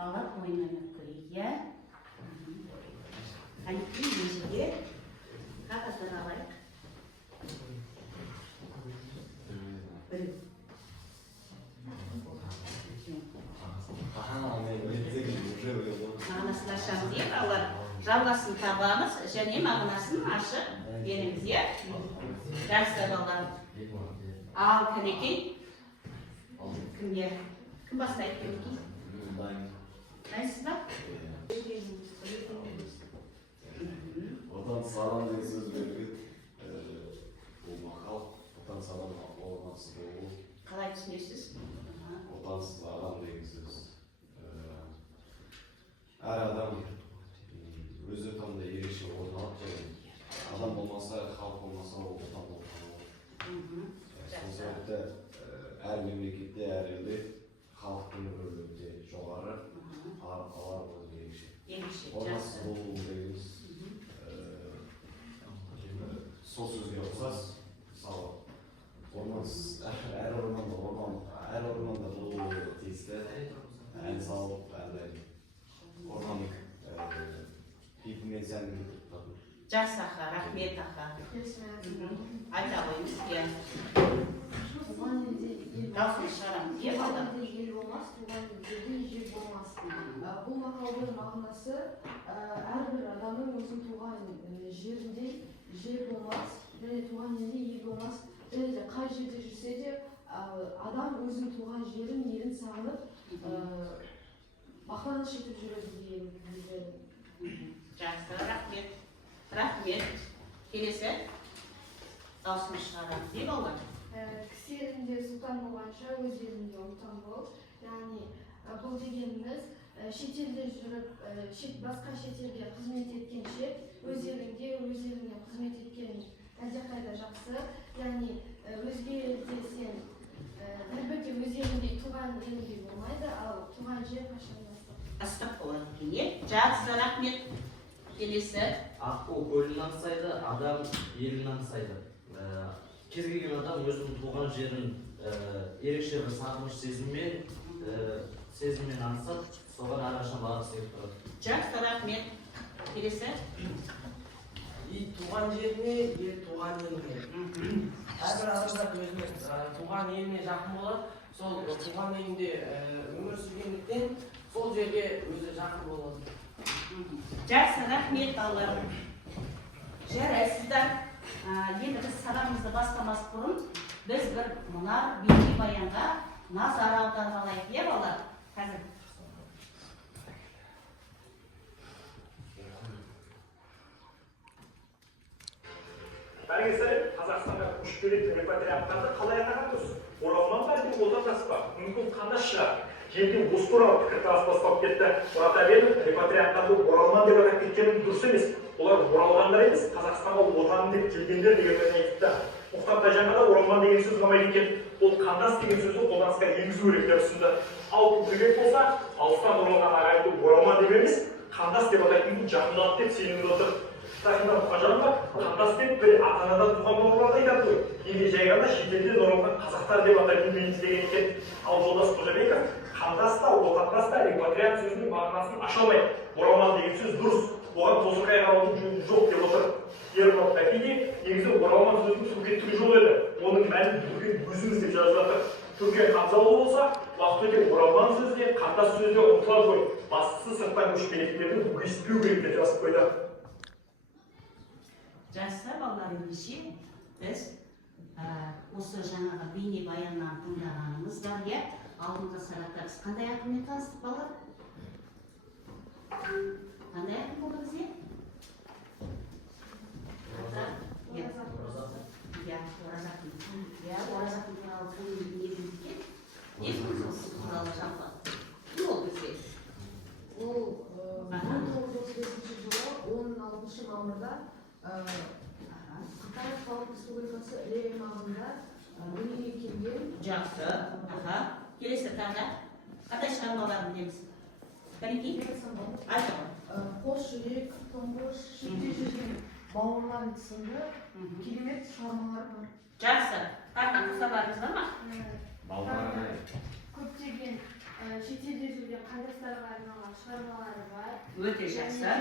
алып ойнап көрейік, иә? Қанекей ежеге қағаздан алайық. Мағынасын ашамыз, иә, алар жалғасын табамыз, және мағынасын ашып береміз, иә? Жақсы балалар. Ал Қанекей. Кімге? Кім бастайды Қанекей? Дайынсыз ба? Отан сағам деген сөз берілген. Бұл мақал, отан сағам орнатысы болу. Қалай түсінесіз? Отан сағам деген сөз. Әр адам өз отанында ерекше орын алып, адам болмаса, халық болмаса, ол отан болып қалады. Сол себепті әр мемлекетте, әр елде халықтың рөлі өте жоғары, алар болу ерекше. Орнатысы болу дегеніміз сол сөзге ұқсас, мысалы, әр орманда болуы тиісті, ән салып, ормандық кейпімен сәнді кетіп тұратын. Жақсы аға, рахмет аға. Айта қойыңыз, иә. Даусын шығарамыз, иә балдар? Туған елде ел болмас, туған елде жер болмас. Бұл мақалдың мағынасы әрбір адамның өзінің туған жерінде жер болмас, және туған елде ел болмас, және де қай жерде жүрсе де адам өзінің туған жерін, елін сағынып, мақтаныш етіп жүреді деген. Жақсы, рахмет. Рахмет. Келесі даусын шығарамыз, иә балдар? Кісі елінде сұлтан болғанша, өз елінде ұлтан бол. Яғни бұл дегеніміз шетелде жүріп, басқа шетелге қызмет еткенше, өз еліңе қызмет еткен әлдеқайда жақсы. Яғни өзге елде сен әлбетте өз еліңдей туған еліңдей болмайды, ал туған жер қашан ыстық болады екен, иә? Жақсы, рахмет. Келесі. Аққу көлін аңсайды, адам елін аңсайды. Кез келген адам өзінің туған жерін ерекше бір сағыныш сезіммен аңсап, соған әрқашан барғысы келіп тұрады. Жақсы, рахмет. Келесі. Ел туған жеріне, ел туған еліне. Әрбір адамзат өзінің туған еліне жақын болады. Сол туған елінде өмір сүргендіктен сол жерге өзі жақын болады. Жақсы, рахмет балаларым. Жарайсыздар. Енді біз сабағымызды бастамас бұрын біз бір мына бейнебаянға назар аударып алайық, иә балалар? Қазір. Бәріңіз сәлем, Қазақстанға көшіп келетін репатрианттарды қалай атаған дұрыс? Оралман ба әлде отандас па? Мүмкін қандас шығар. Енді осы туралы пікірталас басталып кетті. Мұрат Әбенов репатрианттарды оралман деп атап кеткені дұрыс емес. Олар оралғандар емес, Қазақстанға отаным деп келгендер дегенді айтты. Мұхтар Тайжанға да оралман деген сөз ұнамайды екен. Ол қандас деген сөзді қолданысқа енгізу керек деп ұсынды. Ал көбірек болса, алыстан оралған ағайынды оралман деп емес, қандас деп атайтын жақындат деп сенімді отыр. Тайында Мұқажанова қандас деп бір ата-анадан туған бауырларды айтады ғой. Енді жай ғана шетелден оралған қазақтар деп атайтын деген екен. Ал Жолдас Қожабеков қандас та, отандас та репатриант сөзінің мағынасын аша алмайды. Оралман деген сөз дұрыс, оған тосырқай қараудың жөні жоқ деп отыр. Ерболат Бәкеде негізі оралман сөзінің түркі жол еді. Оның мәнін түрген өзіңіз деп жазып жатыр. Түркен Қамзаұлы болса, уақыт өте оралман сөзде, қандас сөзде ұмтылады ғой. Бастысы сырттан көшпеліктерді бүкеспеу керек деп жазып қойды. Жақсы, балалар, ендеше біз осы жаңағы бейнебаяннан тыңдағанымыз бар, иә? Алдыңғы сағатта біз қандай ақынмен таныстық, балалар? Қандай ақын болды бізге? Оразақын туралы не білдік? Не білдік туралы жалпы? Не ол бізге? Ол 1935 жылы 16 мамырда Қытай Халық Республикасы Іле аймағында дүниеге келген. Жақсы. Келесі таңда қандай шығармаларын білеміз? Қанекей? Айта ғой. Қос жүрек, тұңғыш, шетте жүрген бауырлар сынды керемет шығармалар бар. Жақсы. Тағы қосаларыңыз бар ма? Көптеген Шет елде жүрген қандастарға арналған шығармалары бар. Өте жақсы.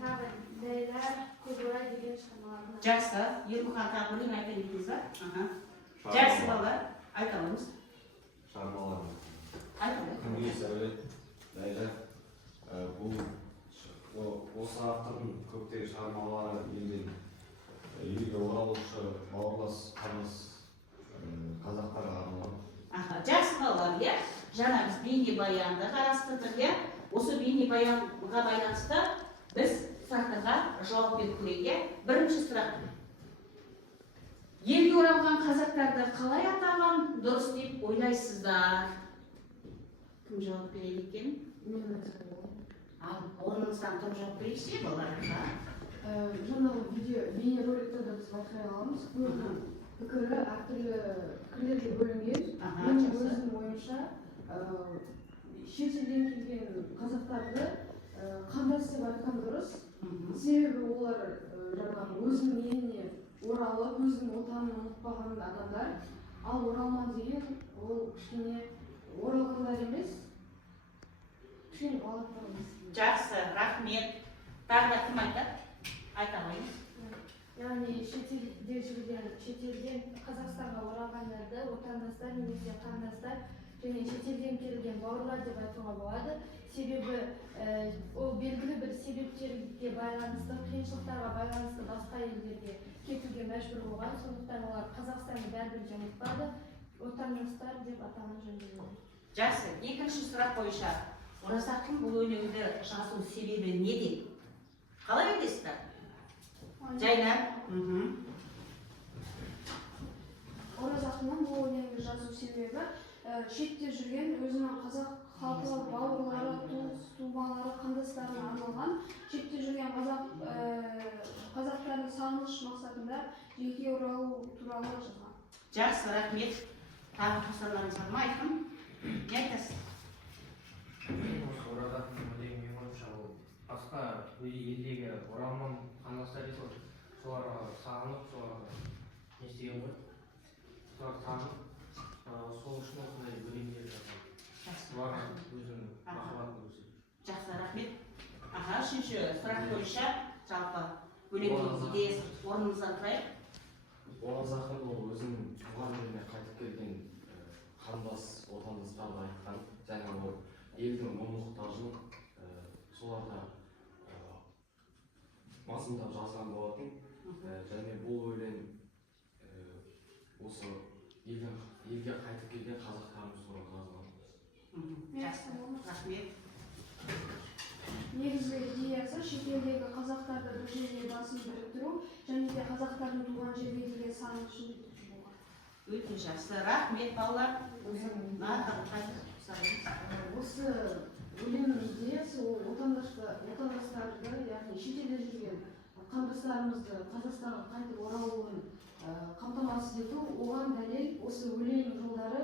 Тағы Ләйлә, Көкбай деген шығармалар. Жақсы. Ермұхан тағы өлең айта кетіңіз ба? Жақсы балалар. Айта алыңыз. Шармалар. Айта алыңыз. Күнге сәулет, Ләйлә. Бұл осы автордың көптеген шығармалары елден елге оралушы бауырлас қандас қазақтарға арналған. Жақсы балалар, иә. Жаңа біз бейнебаянды қарастырдық, иә. Осы бейнебаянға байланысты біз сұрақтарға жауап беріп көрейік, иә. Бірінші сұрақ. Елге оралған қазақтарды қалай атаған дұрыс деп ойлайсыздар? Кім жауап береді екен? Ал орныңыздан тұрып жауап берейікші, балаларға. Жаңағы бейнероликті де біз байқай аламыз. Пікірі әртүрлі пікірлерге бөлінген. Менің өзімнің ойымша шет елден келген қазақтарды қандас деп айтқан дұрыс. Себебі олар жаңағы өзінің еліне оралып, өзінің отанын ұмытпаған адамдар. Ал оралман деген ол кішкене оралғандар емес, кішкене балаттар емес. Жақсы, рахмет. Тағы да кім айтады? Айта қойыңыз. Яғни шетелден Қазақстанға оралғандарды отандастар немесе қандастар және шетелден келген бауырлар деп айтуға болады. Себебі ол белгілі бір себептерге байланысты, қиыншылықтарға байланысты басқа елдерге кетуге мәжбүр болған. Сондықтан олар Қазақстанды бәрібір ұмытпады, отандастар деп атаған жөн. Жақсы, екінші сұрақ бойынша Оразақтың бұл өлеңді жазу себебі неде? Қалай ойлайсыздар? Жайна. Оразақтың бұл өлеңді жазу себебі шетте жүрген өзінің қазақ халқы бауырлары, туыстары, қандастарына арналған шетте жүрген қазақтардың сағыныш мақсатында жерге оралу туралы жазған. Жақсы, рахмет. Тағы қосарларыңыз бар ма, айтқым? Не айтасыз? Оразақтың өлеңі менің ойымша ол басқа елдегі оралман қандастар дейді ғой, соларға сағынып, соларға не істеген ғой, соларға танып, сол үшін осындай өлеңдер жазған. Соларға өзінің махаббатын көрсетеді. Жақсы, рахмет. Үшінші сұрақ бойынша жалпы өлеңнің идеясы орнымыздан тұрайық. Ораз ақын ол өзінің туған жеріне қайтып келген қандас отандастарды айтқан, және ол елдің мұң-мұқтажын соларда мазмұндап жазған болатын. Және бұл өлең осы елге қайтып келген қазақтарымыз туралы жазылған. Жақсы, рахмет. Негізгі идеясы шетелдегі қазақтарды бір жерге басын біріктіру және де қазақтардың туған жерге деген сағынышын жеткізу болған. Өте жақсы, рахмет балалар. Осы өлеңнің идеясы ол отандастарды, яғни шетелде жүрген қандастарымызды Қазақстанға қайтып оралуын қамтамасыз ету. Оған дәлел осы өлең жолдары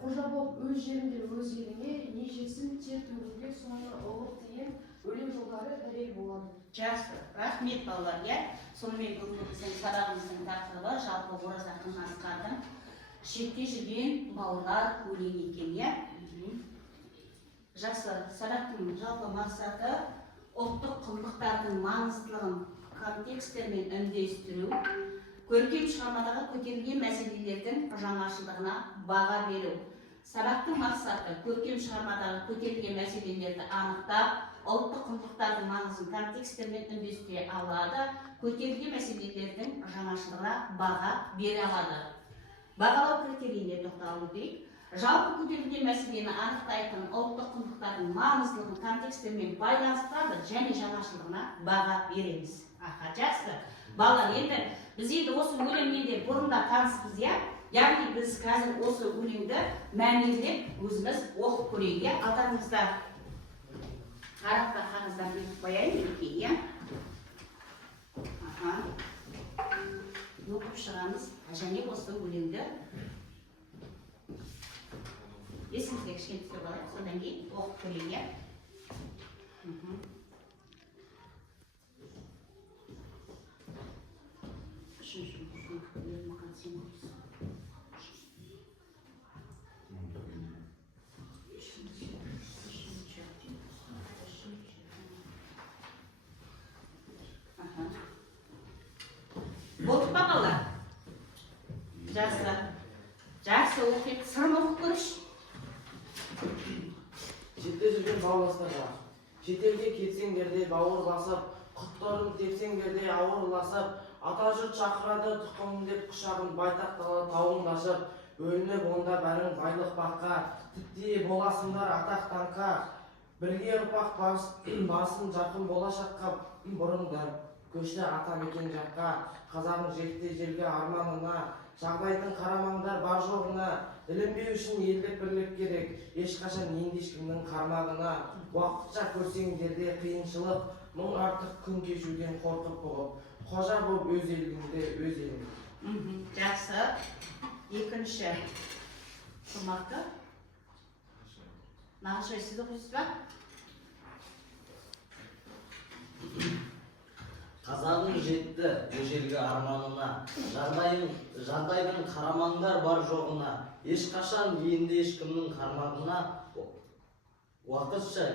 қожа боп өз жерінде өз еліңе, не жетсін тер төгуге соны ұлық деген өлең жолдары дәлел болады. Жақсы, рахмет балалар, иә. Сонымен бүгінгі біздің сабағымыздың тақырыбы жалпы Оразақтың Асқардың шетте жүрген бауырлар өлеңі екен, иә. Жақсы, сабақтың жалпы мақсаты ұлттық құндылықтардың маңыздылығын контексттермен үндестіру, көркем шығармадағы көтерілген мәселелердің жаңашылдығына баға беру. Сабақтың мақсаты көркем шығармадағы көтерілген мәселелерді анықтап, ұлттық құндылықтардың маңызын контексттермен үндестіре алады, көтерілген мәселелердің жаңашылдығына баға бере алады. Бағалау критерийіне тоқталып өтейік. Жалпы көтерілген мәселені анықтайтын ұлттық құндылықтардың маңыздылығын контексттермен байланыстырады және жаңашылдығына баға береміз. Жақсы. Балалар, енді біз осы өлеңмен де бұрында таныспыз, иә? Яғни біз қазір осы өлеңді мәнерлеп өзіміз оқып көрейік, иә? Алдарыңызда қараққа қағаздар беріп қояйын, иә? Оқып шығамыз және осы өлеңді есіңізге кішкене түсіріп алайық, содан кейін оқып көрейік, иә? шетте жүрген бауырластарға шетелге кетсеңдер де бауыр басып, құттарын тепсеңдер де ауырласып, ата жұрт шақырады тұқым деп құшағын байтақ дала тауын ашып, бөлініп онда бәрің байлық баққа, тіпті боласыңдар атақ даңққа, бірге ұрпақ басын жарқын болашаққа бұрыңдар. Көшті ата мекен жаққа, қазағың жетті жерге арманына, жағдайдың қарамаңдар бар жоғына, ілінбеу үшін елдік бірлік керек, ешқашан енді ешкімнің қармағына, уақытша көрсеңдерде қиыншылық, мың артық күн кешуден қорқып бұғып, қожа боп өз еліңді өз елің. Жақсы. Екінші шумақты. Нағашыбай, сіз оқисыз ба? Қазағың жетті ежелгі арманына, жағдайдың қарамаңдар бар жоғына, ешқашан енді ешкімнің қармағына, уақытша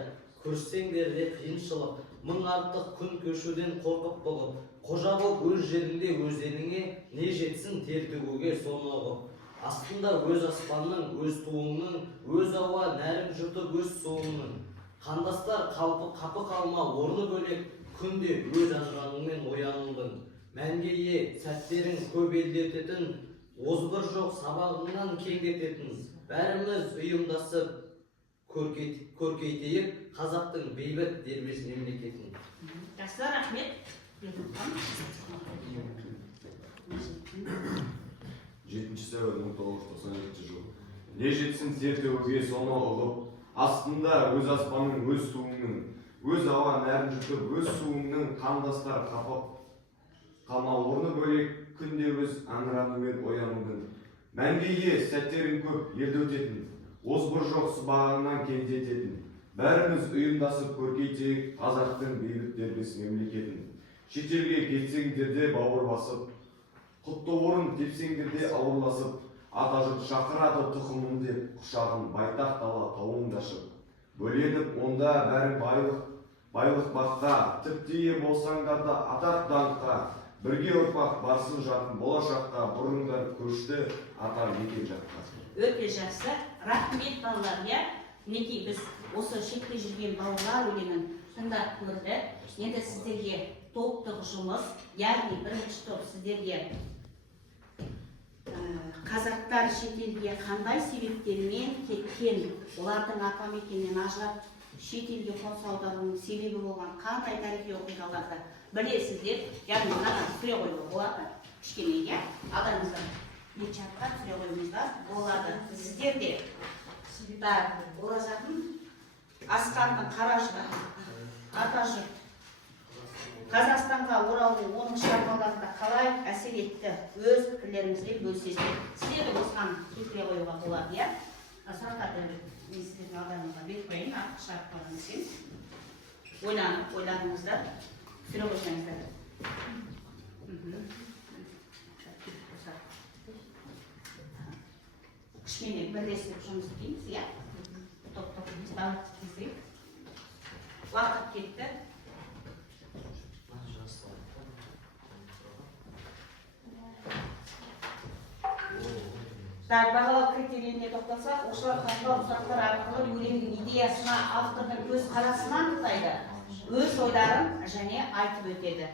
көрсеңдер де қиыншылық, мың артық күн көшуден қорқып бұғып, қожа боп өз жеріңде өз еліңе, не жетсін тер төгуге соны ұғып. Астында өз аспанның, өз туыңның, өз ауа нәрің жұтып өз суыңның. Қандастар қапы қалма орны бөлек, күнде өз ажыраңымен оянылдың. Мәнге ие сәттерің көп елдететін, озбыр жоқ сабағыңнан кеңдететін. Бәріміз ұйымдасып көркейтейік қазақтың бейбіт дербес мемлекетін. Жақсы, рахмет. 7 сәуір 1992 жыл. Не жетсін тер төгуге соны ұғып, астында өз аспанның, өз суыңның, өз ауа нәрін жұтып, өз суыңның қандастар қалма орны бөлек, күнде өз әнұранымен оянудың. Мәнге ие сәттерің көп елді өтетін, озбыр жоқ сыбағаңнан кеңдететін. Бәріміз ұйымдасып көркейтейік қазақтың бейбіт дербес мемлекетін. Шетелге кетсеңдерде бауыр басып, құтты орын тепсеңдерде ауырласып, ата жұрт шақырады тұқымын деп құшағын байтақ дала тауын ашып. Бөленіп онда бәрі байлық баққа, тіпті болсаңдар да атақ даңққа, бірге ұрпақ барсын жарқын болашаққа, бұрыңдар көшті ата мекен жаққа. Өте жақсы. Рахмет балалар, иә. Мінекей біз осы шетте жүрген балалар өлеңін тыңдап көрдік. Енді сіздерге топтық жұмыс, яғни бірінші топ сіздерге қазақтар шетелге қандай себептермен кеткен, олардың ата мекенінен ажырап шетелге қоныс аударуының себебі болған қандай тарихи оқиғаларды білесіздер. Яғни мынаған түсіре қоюға болады. Кішкене, иә, алдарыңыздан бет жапқа түсіре қоюыңызға болады. Сіздер де оразатын Асқардың Қаражығы, Атажұрт, Қазақстанға оралу оның шығармаларында қалай әсер етті, өз пікірлеріңізге бөлісесіздер. Сіздер де осыған келтіре қоюға болады, иә? Сұрақтарды мен сіздердің алдарыңызға беріп қояйын, артық шығарып қойған екен. Ойланыңыздар, түсіре қойсаңыздар. Кішкене бірлесіп жұмыс істейміз, иә? Топ-топымыз дамытып кезейік. Уақыт кетті. Бағалау критерийіне тоқталсақ, оқушылар таңдау сұрақтар арқылы өлеңнің идеясына, автордың өз қарасын анықтайды, өз ойларын және айтып өтеді.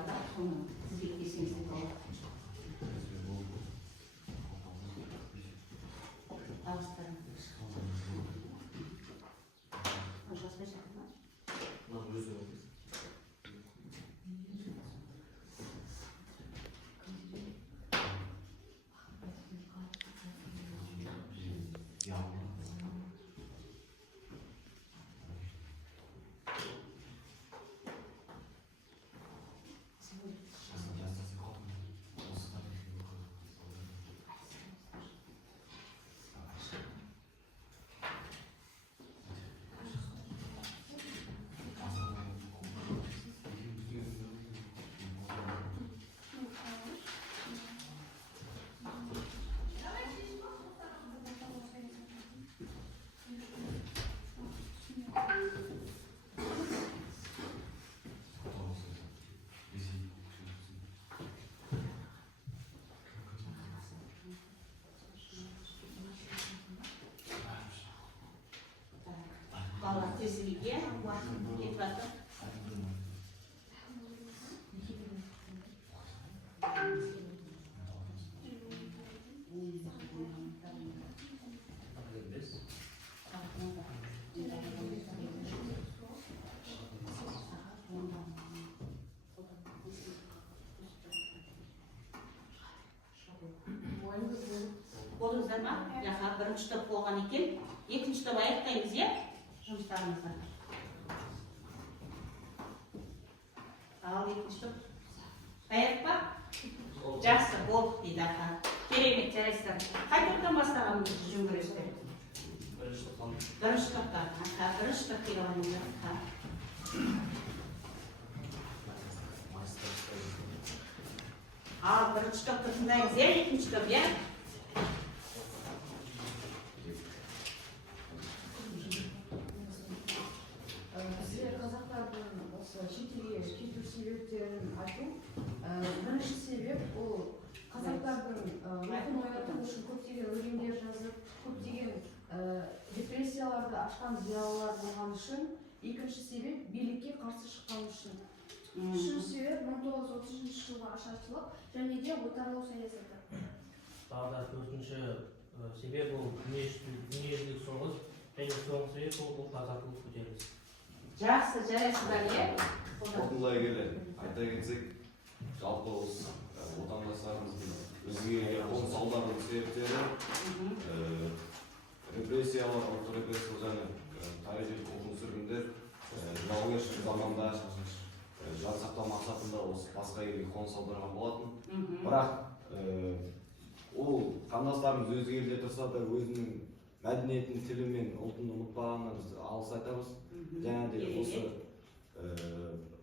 бар да, соны тізбектесеңіз де болады. Дауыстарың. Жазбай жатыр ма? Мына өзі Бала тезілге уақыт кетіп жатыр. Болыңыздар ма? Яха, бірінші топ болған екен. Екінші топ аяқтаймыз, е? Жұмыстарымызды. Ал екінші топ. Аяқ па? Жақсы, болды дейді аха. Керемет, жарайсыздар. Қай топтан бастағанымызды жөн көресіздер? Бірінші топта. Аха, бірінші топ келіп алыңыздар. Аха. Ал бірінші топты тыңдаймыз, е? Екінші топ, е? Сіздер қазақтардың осы шетелге кету себептерін айту. Бірінші себеп ол қазақтардың рухын ояту үшін көптеген өлеңдер жазып, көптеген репрессияларды ашқан зиялылар болған үшін. Екінші себеп билікке қарсы шыққан үшін. Үшінші себеп 1930 жылғы ашаршылық және де отарлау саясаты. Тағы да төртінші себеп ол дүниежүзілік соғыс, және соңғы себеп ол қазақтылық көтерілісі. Жақсы, жарайсыздар, е? Қорытындылай келе айта кетсек, жалпы осы отандастарымыздың өзге қоныс аудару себептері репрессиялар, ұлттық репрессиялар және тарихи қуғын-сүргіндер жаугершілік заманда жан сақтау мақсатында осы басқа елге қоныс аударған болатын. Бірақ ол қандастарымыз өзге елде тұрса да өзінің мәдениетін, тілі мен ұлтын ұмытпағанына біз алғыс айтамыз. Және де осы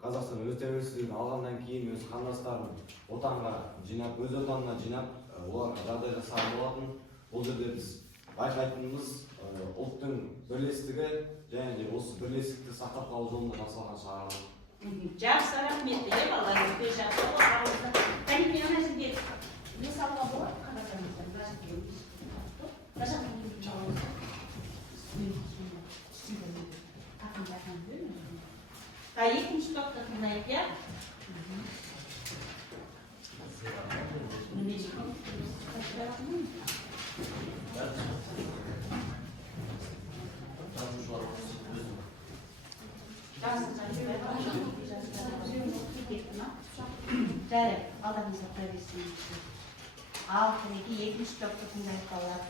Қазақстан өз тәуелсіздігін алғаннан кейін өз қандастарын отанға жинап, өз отанына жинап, оларға жағдай жасаған болатын. Бұл жерде біз байқайтынымыз ұлттың бірлестігі және де осы бірлестікті сақтап қалу жолында жасалған шаралар. Жақсы, рахмет, е, балалар, өте жақсы болғаныңызды. Кәне, ана жерде не салуға болады? Қарасаңыздар, біраз екінші топты тыңдайық, е? Жарайды, алдарыңызға тұра берсеңіздер. Ал, кәнекей екінші топты тыңдайық, балалар.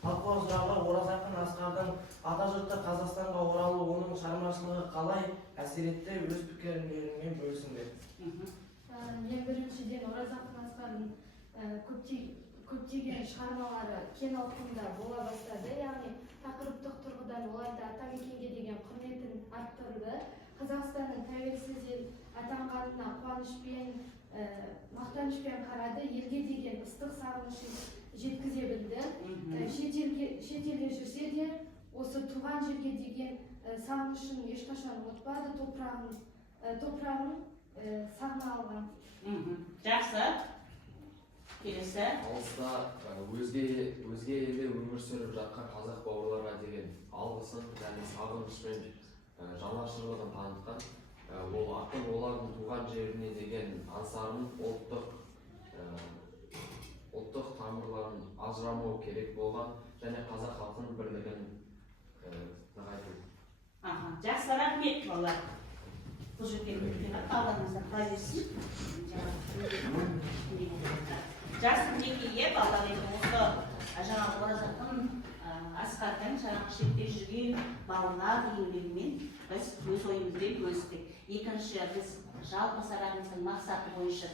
Талқылау сұрағы Ораз Ақын Асқардың атажұртты Қазақстанға оралу, оның шығармашылығы қалай әсер етті, өз пікірлерімен бөлісіңдер. Ең біріншіден Ораз Ақын Асқардың көптеген шығармалары кең ауқымда бола бастады, яғни тақырыптық тұрғыдан оларды атамекенге деген құрметін арттырды. Қазақстанның тәуелсіз ел атанғанына қуанышпен, мақтанышпен қарады, елге деген ыстық сағынышын жеткізе білді. Шетелде жүрсе де осы туған жерге деген сағынышын ешқашан ұмытпады, топырағын сағына алған. Жақсы. Келесі. Алыста өзге елде өмір сүріп жатқан қазақ бауырларға деген алғысын және сағынышпен жанашырлығын танытқан ол ақын олардың туған жеріне деген аңсарын ұлттық тамырларын ажырамау керек болған және қазақ халқының бірлігін нығайту. Жақсы, рахмет балалар. Бұл жерде алдарыңызда тұра берсін. Жақсы мінекей балалар, енді осы жаңағы оразақтың асқардың жаңағы шетте жүрген балалар еңбегімен біз өз ойымызбен бөлістік. Екінші, біз жалпы сабағымыздың мақсаты бойынша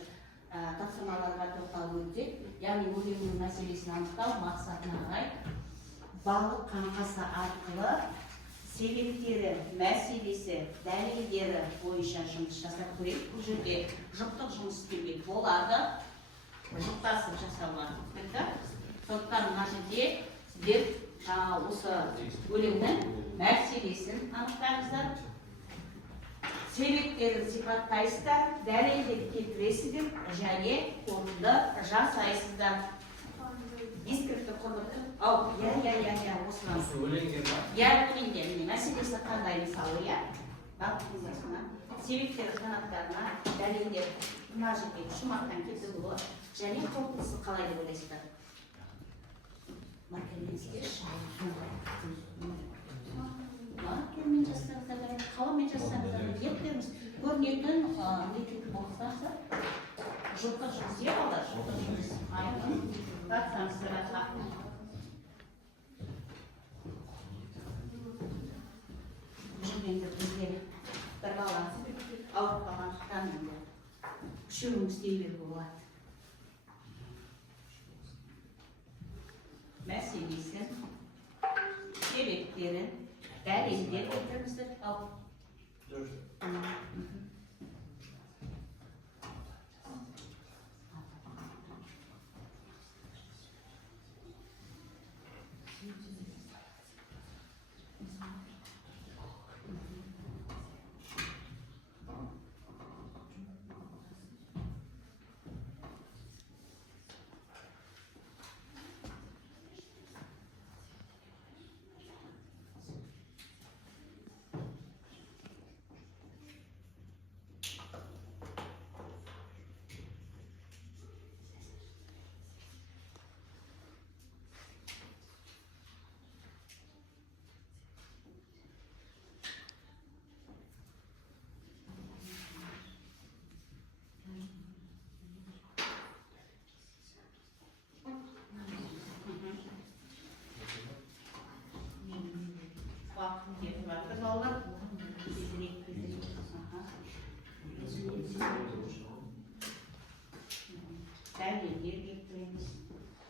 тапсырмаларға тоқталып өтсек, яғни өлеңнің мәселесін анықтау мақсатына қарай балық қаңқасы арқылы себептері, мәселесі, дәлелдері бойынша жұмыс жасап көрейік. Бұл жерде жұптық жұмыс істеуге болады, жұптасып жасауға. Сондықтан мына жерде сіздер осы өлеңнің мәселесін анықтаңыздар, себептерін сипаттайсыздар, дәлелдеп келтіресіздер және қорытынды жасайсыздар. Ескілікті құрметті, осыған. Өлеңде мәселесі қандай мысалы, себептер қанаттарына дәлелдер мына жерде шумақтан келтіруі және қорытындысы қалай деп ойлайсыздар? Маркермен жазсаңыздар, қаламмен жазсаңыздар, ептеріңіз көрінетін мектепті болсаңыздар, жұптық жұмыс алдар, жұптық жұмыс айқын қатсаңыздар. Жүргенді бізде бір бала ауырып қалғандықтан үшеуіміз істеуге болады. Мәселесін, себептерін, дәлелдер келтіріңіздер. Дәлелдер келтіреміз,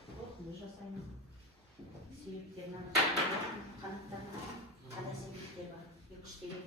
қорытынды жасаймыз, себептерін қанаттарына қандай себептер бар, екіштері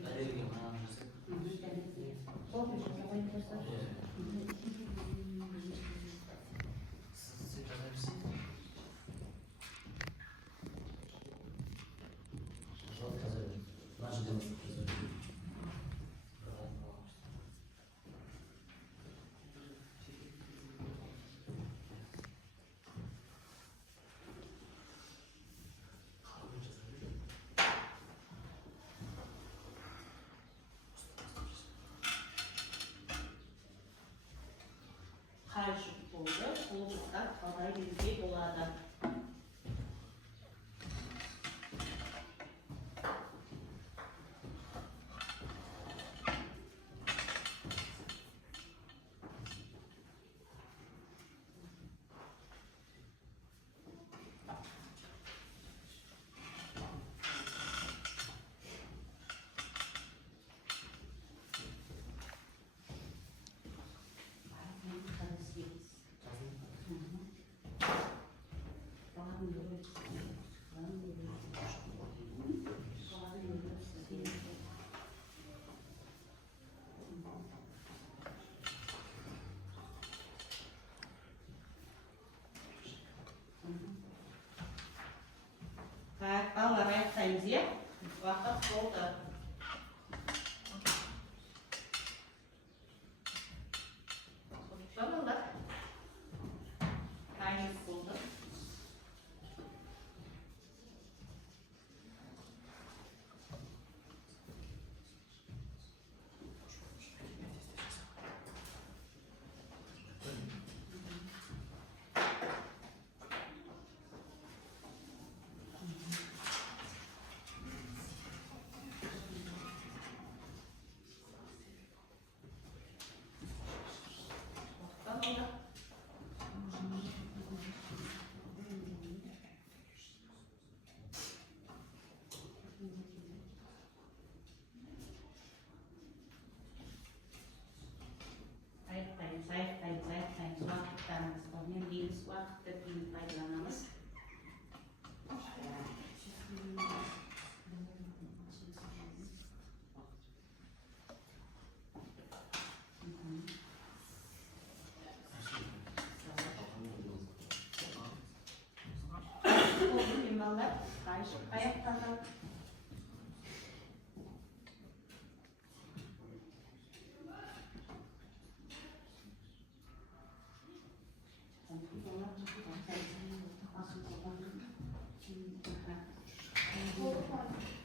қай жұп болды, ол жұптар қалай беруге болады. Балалар аяқтаймыз, уақыт болды. Балалар қайыз болды. қайшып аяқтады.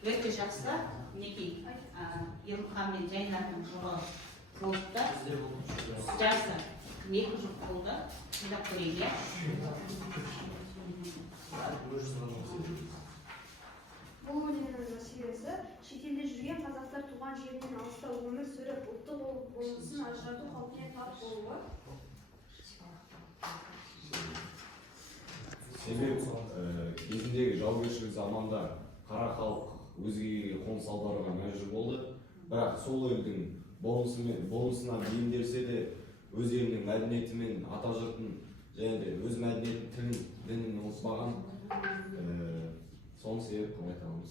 Өте жақсы. Мінекей Ермұхан мен Жайнардың жолы болды. Біздер болдық. Жақсы. 2 жыл болды. Тыңдап көрейік, иә? Бұл өлеңнің мәселесі шетелде жүрген қазақтар туған жерінен алыста өмір сүріп, ұлттық болмысын ажырату қаупіне тап болуы. Себеп кезіндегі жаугершілік заманда қара халық өзге елге қоныс аударуға мәжбүр болды. Бірақ сол елдің болмысына бейімделсе де өз елінің мәдениеті мен ата жұртын және де өз мәдениетін, тілін, дінін ұмытпаған. Соны себеп қылып айтамыз.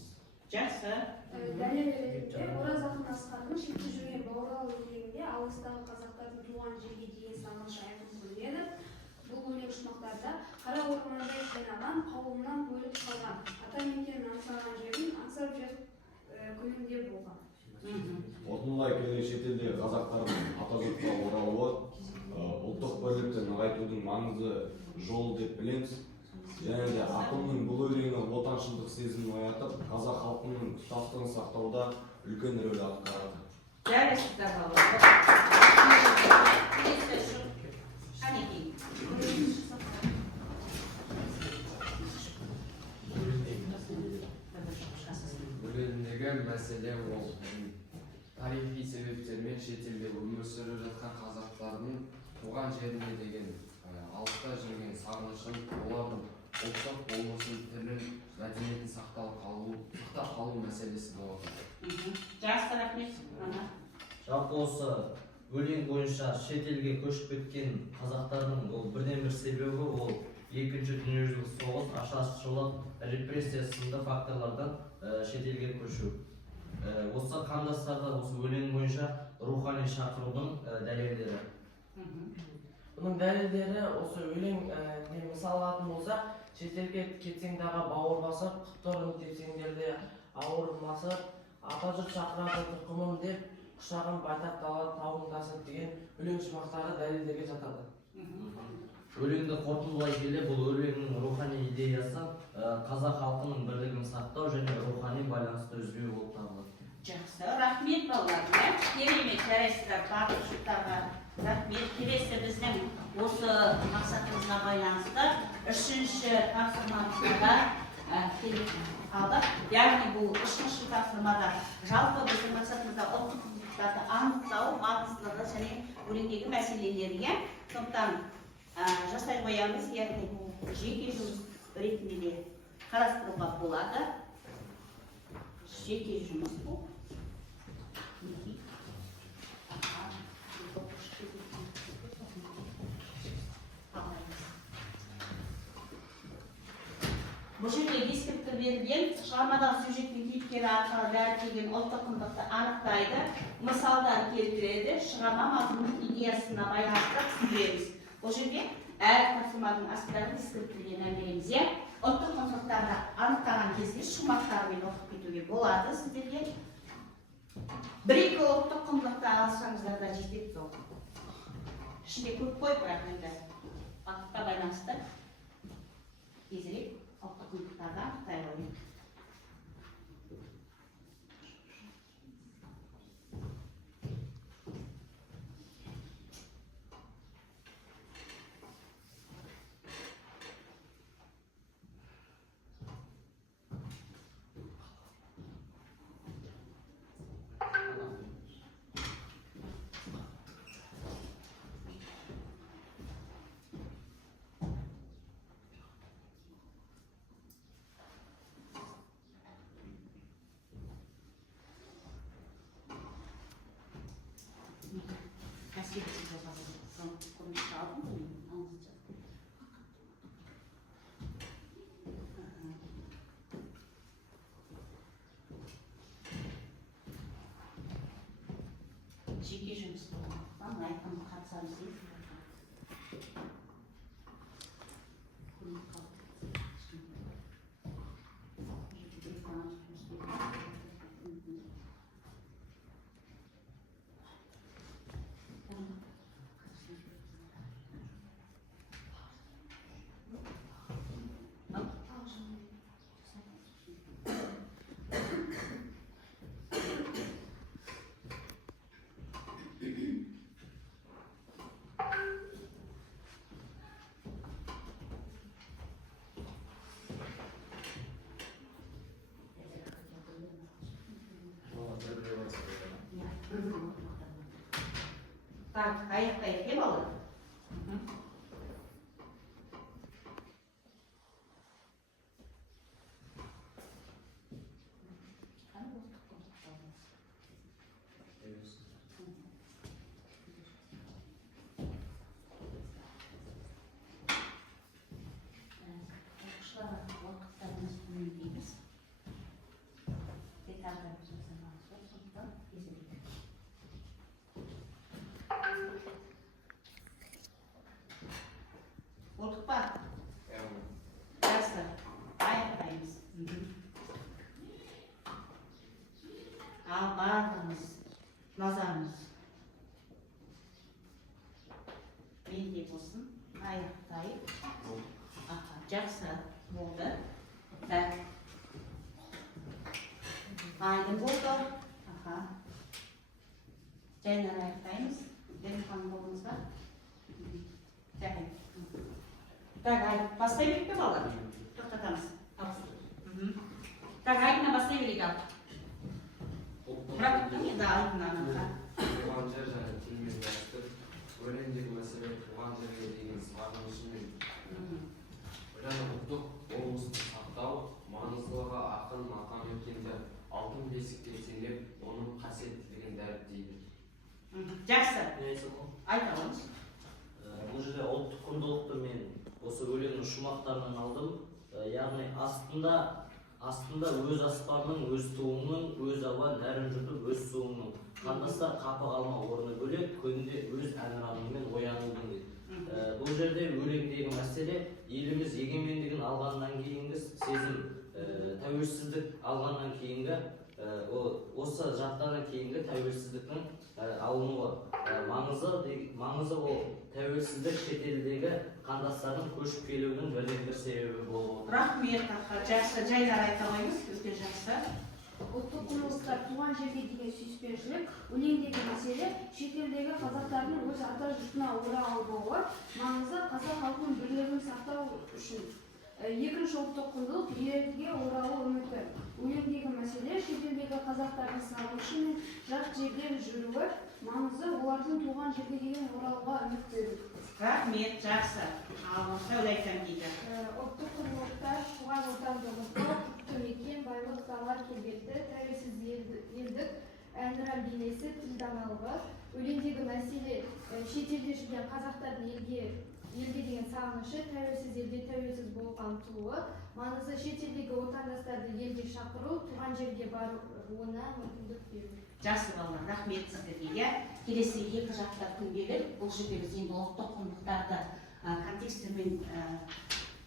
Жақсы. Дәлел ретінде Ораз ақын Асқардың шетте жүрген бауырал өлеңінде алыстағы қазақтардың туған жерге деген сағынышы айқын көрінеді. Бұл өлең шумақтарда қара ормандай қайнаған, қауымынан бөліп қалған, ата мекенін аңсаған жерін аңсап жүр күнінде болған. Осындай келе шетелде қазақтардың ата жұртқа оралуы ұлттық бірлікті нығайтудың маңызды жолы деп білеміз. Және де ақынның бұл өлеңі отаншылдық сезімін оятып, қазақ халқының тұтастығын сақтауда үлкен рөл атқарады. Жарайсыздар балалар. Қанекей. Өлеңдегі мәселе ол тарихи себептермен шетелде өмір сүріп жатқан қазақтардың туған жеріне деген алыста жүрген сағынышын, олардың ұлттық болмысын, тілін, мәдениетін сақтап қалу мәселесі болады. Жақсы, рахмет. Жалпы осы өлең бойынша шетелге көшіп кеткен қазақтардың бірден бір себебі ол Екінші дүниежүзілік соғыс, ашаршылық, репрессия сынды факторлардан шетелге көшу. Осы қандастарды осы өлең бойынша рухани шақырудың дәлелдері. Бұның дәлелдері осы өлең мысал алатын болсақ, шетелге кетсең дағы бауыр басып, құттырым тепсеңдер де ауыр басып, ата жұрт шақырады тұқымым деп, құшағын байтақ дала тауын тасып деген өлең шумақтары дәлелдерге жатады. Өлеңді қорытындылай келе, бұл өлеңнің рухани идеясы қазақ халқының бірлігін сақтау және рухани байланысты үзбеу болып табылады. Жақсы, рахмет балалар. Керемет, жарайсыздар, барлық жұптарға рахмет. Келесі біздің осы мақсатымызға байланысты 3-ші тапсырмамызда келіп қалдық. Яғни бұл 3-ші тапсырмада жалпы біздің мақсатымызда ұлттық құндылықтарды анықтау, маңыздылығы және өлеңдегі мәселелерге сондықтан жасай қоямыз, яғни бұл жеке жұмыс ретінде де қарастыруға болады. Жеке жұмыс бұл. Бұл жерде ескерту берілген, шығармадағы сюжеттің кейіпкері арқылы дәріптелген ұлттық құндылықты анықтайды, мысалдар келтіреді, шығарма мазмұнының идеясына байланысты түсіндіреміз. Бұл жерде әр тапсырманың астындағы ескертілген әңгімеміз, ұлттық құндылықтарды анықтаған кезде шумақтармен оқып кетуге болады сіздерге. 1-2 ұлттық құндылықты алсаңыздар да жетеді сол. Ішінде көп қой, бірақ енді уақытқа байланысты тезірек ұлттық құндылықтарды анықтай қояйық. Жеке жұмыс болғандықтан айқын қатысамыз дейсіз. Так, аяқтайық, иә балалар? Оқушыларға уақыттарымыз үнемдейміз. Детальдарды жасамаңыз, сондықтан тезірек. Болдық па? Жақсы. Аяқтаймыз. Ал барлығымыз назарымыз менде болсын. Аяқтайық. Аха, жақсы болды. Так. Айдын болды. Аха. Жайнар аяқтаймыз. Дәмхан болдыңыз ба? Жақай. Так, Айдын, бастай берейік пе балалар? Тоқтатамыз. Так, Айдын'a бастай берейік ал. Бірақ, енді Айдын'a. туған жер және тілмен байланысты өлеңдегі мәселе туған жерге деген сағынышымен және ұлттық болмысты сақтау маңыздылығы ақын мақам еткенде алтын бесікке сеніп оның қасиеттілігін дәріптейді. Жақсы. Не айтсам ол? Айта алыңыз. Бұл жерде ұлттық құндылықты мен осы өлеңнің шумақтарынан алдым. Яғни астында өз аспанның, өз туыңның, өз ауа нәрін жұтып өз суыңның. Қандастар қапы қалма орны бөлек, күнде өз әнұраныңмен оянудың дейді. Бұл жерде өлеңдегі мәселе еліміз егемендігін алғаннан кейінгі сезім, тәуелсіздік алғаннан кейінгі осы жақтан кейінгі тәуелсіздіктің алынуы. Маңызы ол тәуелсіздік шетелдегі қандастардың көшіп келуінің бірден бір себебі болып отыр. Рахмет, жақсы. Жайнар айта алайыз, өте жақсы. Ұлттық құндылықтар туған жерге деген сүйіспеншілік, өлеңдегі мәселе шетелдегі қазақтардың өз ата жұртына оралуы, маңызы қазақ халқының бірлігін сақтау үшін. Екінші ұлттық құндылық елге оралу үміті. Өлеңдегі мәселе шетелдегі қазақтардың сағынышы мен жат жерде жүруі, маңызы олардың туған жерге деген оралуға үміттену. Рахмет, жақсы. Ал Сәуле айтсам дейді. Ұлттық құндылықтар туған отанды ұмытпау, құтты мекен, байлық, дала келбеті, тәуелсіз елдік, әнұран бейнесі, тіл даналығы. Өлеңдегі мәселе шетелде жүрген қазақтардың елге деген сағынышы, тәуелсіз елде тәуелсіз болған туы, маңызы шетелдегі отандастарды елге шақыру, туған жерге баруына мүмкіндік беру. Жақсы балалар, рахмет сіздерге. Келесі екі жақта күнделік, бұл жерде біз енді ұлттық құндылықтарды контекстімен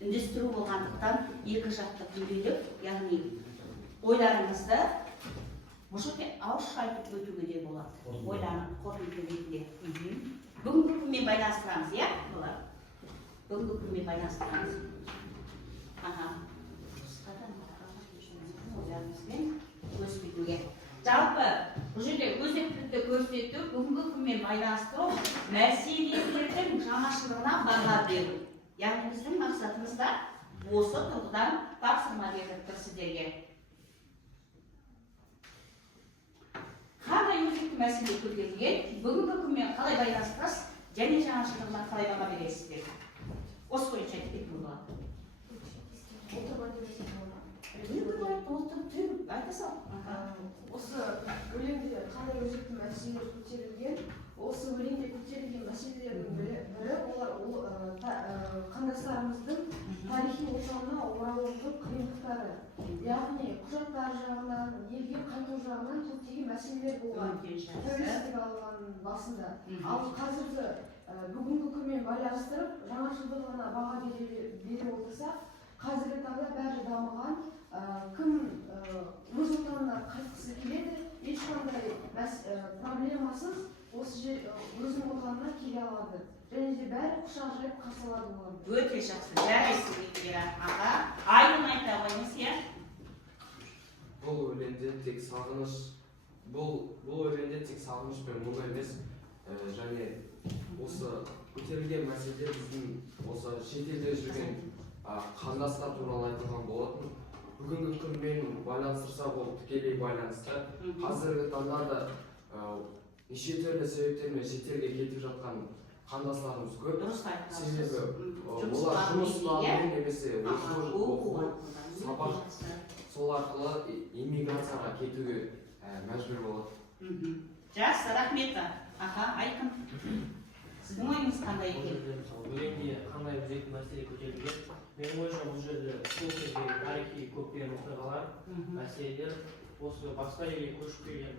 үндестіру болғандықтан екі жақта күнделік, яғни ойларыңызды бұл жерде ауызша айтып өтуге де болады. Ойланып, қорытынды ретінде. Бүгінгі күнмен байланыстырамыз, иә, балалар? Бүгінгі күнмен байланыстырамыз. Ойларымызбен өсіп жалпы, бұл жерде өзектілікті көрсету, бүгінгі күнмен байланыстыру, мәселелердің жаңашылығына баға беру. Яғни біздің мақсатымызда осы тұрғыдан тапсырма бердік бір сіздерге. Қандай өзекті мәселе көтерілген, бүгінгі күнмен қалай байланыстырасыз, және жаңашылығына қалай баға бересіздер? Осы бойынша айтып кеткен болады. Айта сал. Осы өлеңде қандай өзекті мәселелер көтерілген, осы өлеңде көтерілген мәселелердің бірі олар қандастарымыздың тарихи отанына оралудың қиындықтары. Яғни құжаттар жағынан, елге қайту жағынан көптеген мәселелер болған тәуелсіздік алған басында. Ал қазіргі бүгінгі күнмен байланыстырып, жаңашылдығына баға бере отырсақ, қазіргі таңда бәрі дамыған, кім өз отанына қайтқысы келеді, ешқандай проблемасыз осы өзінің отанына келе алады. Және де бәрі құшақ жайып қарсы алады оларды. Өте жақсы, жарайсыз Вера аға. Айдын айта қойыңыз, иә? Бұл өлеңде тек сағыныш, бұл өлеңде тек сағыныш пен мұң емес, және осы көтерілген мәселе біздің осы шетелде жүрген қандастар туралы айтылған болатын. Бүгінгі күнмен байланыстырса, бұл тікелей байланысты. Қазіргі таңда да неше түрлі себептермен шетелге кетіп жатқан қандастарымыз көп. Дұрыс айтасыз. Себебі олар жұмыс бабымен немесе оқу сабақ сол арқылы иммиграцияға кетуге мәжбүр болады. Жақсы, рахмет. Аха, айқын. Сіздің ойыңыз қандай екен? өлеңде қандай өзекті мәселе көтерілген? Менің ойымша бұл жерде сол кездегі тарихи көптеген оқиғалар, мәселелер осы басқа елге көшіп келген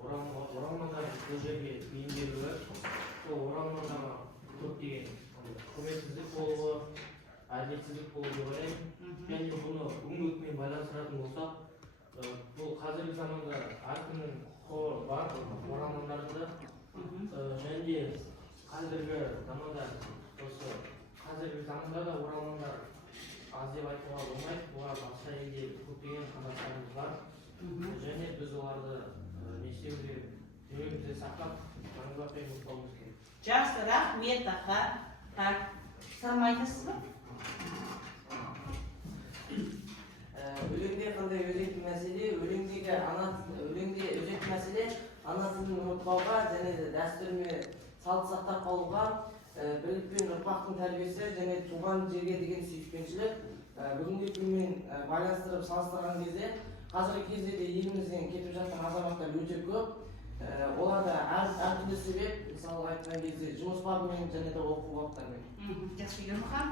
оралмандар бұл жерге бейімделуі, сол оралмандарға көптеген көмексіздік болуы, әділетсіздік болуы деп ойлаймын. Және бұны бүгінгі күнмен байланыстыратын болсақ, бұл қазіргі заманда әркімнің құқығы бар, оралмандарды және де қазіргі заманда да оралмандар аз деп айтуға болмайды. Олар басқа елде көптеген қандастарымыз бар. Және біз оларды не істеу керек, жүрегімізде сақтап, жаңғыртпай ұмытпауымыз керек. Жақсы, рахмет, аха. Так, сұрам айтасыз ба? Өлеңде қандай өзекті мәселе? Өлеңде өзекті мәселе ана тілін ұмытпауға және де дәстүр мен салт сақтап қалуға, бірлік пен ұрпақтың тәрбиесі және туған жерге деген сүйіспеншілік. Бүгінгі күнмен байланыстырып салыстырған кезде, қазіргі кезде де елімізден кетіп жатқан азаматтар өте көп. Оларда әртүрлі себеп, мысалы айтқан кезде жұмыс бабымен және де оқу баптарымен. Жақсы, Ермұхан.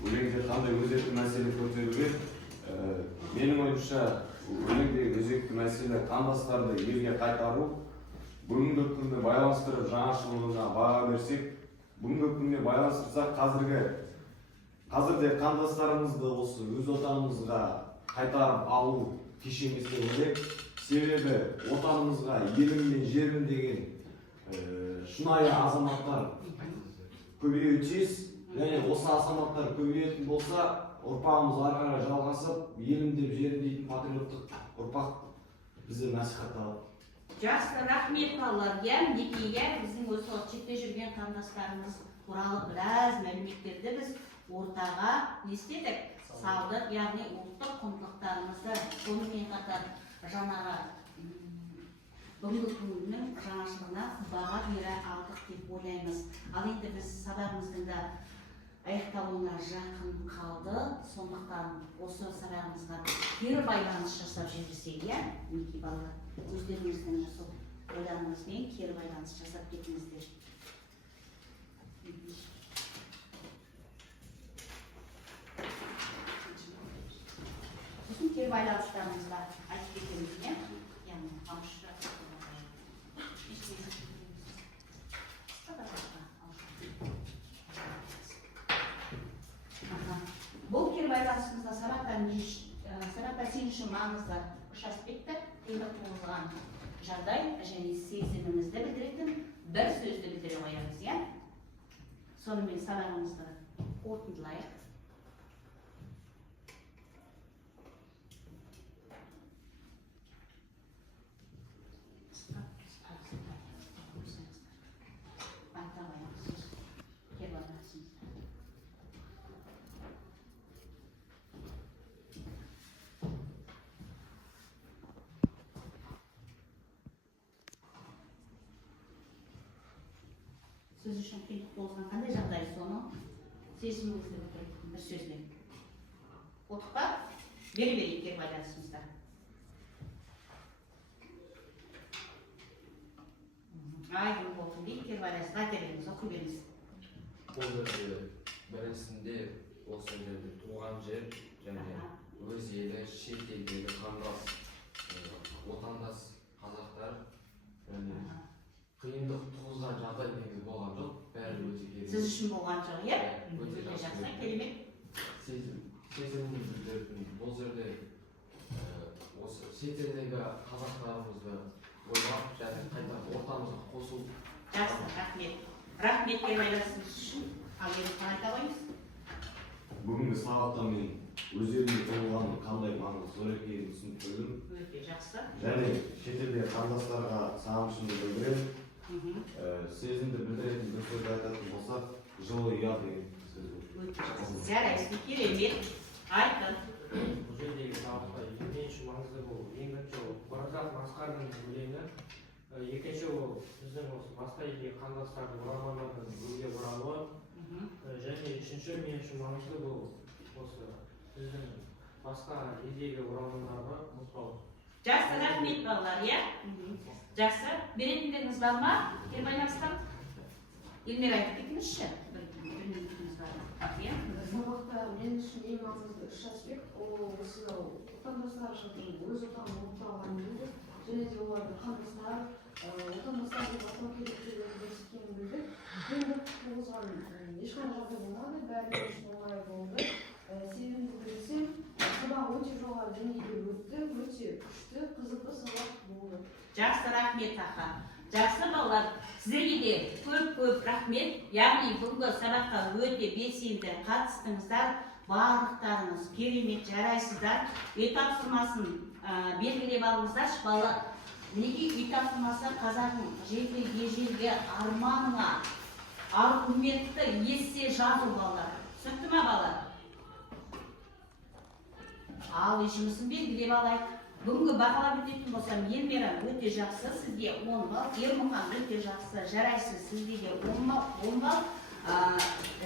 Өлеңде қандай өзекті мәселе көтерілген? Менің ойымша өлеңдегі өзекті мәселе қандастарды елге қайтару. Бүгінгі күнді байланыстырып жаңашылдығына баға берсек, бүгінгі күнде байланыстырсақ, қазірде қандастарымызды осы өз отанымызға қайтарып алу кеш емес деп ойлаймын. Себебі отанымызға елім мен жерім деген шынайы азаматтар көбеюі тиіс. Және осы азаматтар көбейетін болса, ұрпағымыз ары қарай жалғасып, елім деп жерім дейтін патриоттық ұрпақ бізді насихатталады. Жақсы, рахмет балалар. Мінекей, біздің осы шетте жүрген қандастарымыз туралы біраз мәліметтерді біз ортаға не істедік? Салдық, яғни ұлттық құндылықтарымызды, сонымен қатар жаңағы бүгінгі күннің жаңашылығына баға бере алдық деп ойлаймыз. Ал енді біз сабағымыздың да аяқталуына жақын қалды. Сондықтан осы сабағымызға кері байланыс жасап жіберсек, мінекей балалар, өздеріңіздің сол ойларыңызбен кері байланыс жасап кетіңіздер. Сосын кері байланыстарымызға айтып кетеміз, яғни ауызша. Бұл кері байланысымызда сабақта сен үшін маңызды үш аспекті қиындық туғызған жағдай және сезімімізді білдіретін бір сөзді білдіре қоямыз, сонымен сабағымызды қорытындылайық. Сөз үшін қиындық болған қандай жағдай, соны сезіміңізді білдіретін бір сөзбен. Отық па? Бере берейік кері байланысымызда. Айдың болсын дейді, кері байланысқа айта оқи беріңіз. Бұл жерде біріншісінде осы жерде туған жер және өз елі, шет елдегі қандас, отандас қазақтар және қиындық туғызған жағдай негізі болған жоқ, бәрі өте керемет. Сіз үшін болған жоқ, Өте жақсы, керемет. Сезімімді білдіретін бұл жерде осы шетелдегі қазақтарымызды ойлап және қайта ортамызға қосу. Жақсы, рахмет. Рахмет кері байланысыңыз үшін. Ал енді айта қойыңыз. Бүгінгі сабақта мен өз елімде туылғанның қандай маңызы зор екенін түсініп көрдім. Өте жақсы. Және шетелдегі қандастарға сағынышымды білдіремін. Сезімді білдіретін бір сөз айтатын болсақ, жылы ұят деген сөз бұл. Жарайсыз, керемет. Айтын. Бұл жердегі сабақта ең үшін маңызды бұл. Ең бірінші ол Оразат Масқардың өлеңі. Екінші ол біздің осы басқа елдегі қандастардың ормандардың елге оралуы. Және үшінші мен үшін маңызды бұл осы біздің басқа елдегі оралмандарға нұсқау. Жақсы, рахмет балалар, иә? Жақсы. Беретіндеріңіз бар ма? Байнамыстан? Елмер айтып кетіңізші. Білмейтініңіз бар ма? Иә? Сабақта мен үшін ең маңызды үш аспект ол осынау отандастардың өз отанын ұмыта алғанын білдік, және де олардың қандастар, отандастарды бақылау керектігін көрсеткенін білдік. қиындық туғызған ешқандай жағдай болмады, бәрі үшін оңай болды. Себебін білсем, сабақ өте жоғары деңгейде өтті, өте күшті, қызықты сабақ болды. Жақсы, рахмет аха. Жақсы балалар, сіздерге де көп рахмет. Яғни бүгінгі сабаққа өте белсенді қатыстыңыздар. Барлықтарыңыз керемет жарайсыздар. Үй тапсырмасын белгілеп алыңыздаршы балалар. Неге үй тапсырмасы қазақтың жерге ежелгі арманыңа аргументті есе жазу балалар. Түсінікті ма балалар? Ал жұмысын белгілеп алайық. Бүгінгі бағалап өтетін болсам, Елмира өте жақсы, сізге 10 балл, Ермұхан өте жақсы, жарайсыз, сізге де 10 балл,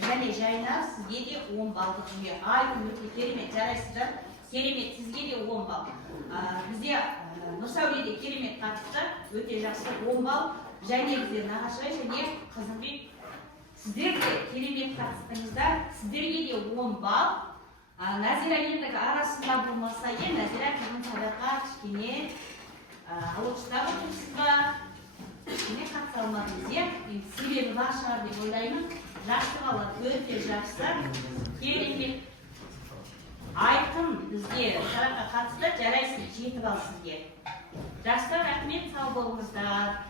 және Жайнар сізге де 10 баллдық жүйе. Айқын өте керемет, жарайсыздар, керемет, сізге де 10 балл. Бізде Нұрсәуле де керемет қатысты, өте жақсы 10 балл, және бізде Нағашыбай және Қызылбек, сіздер де керемет қатыстыңыздар, сіздерге де 10 балл. Назира ендігі арасында болмаса Назира біздің сабаққа кішкене алғыштап отырсыз ба? Кішкене қатыса алмадыңыз, иә? Себебі бар шығар деп ойлаймын. Жақсы балалар, өте жақсы, керемет. Айқын бізде сабаққа қатысты, жарайсыз, 7 балл сізге. Жақсы, рахмет, сау болыңыздар.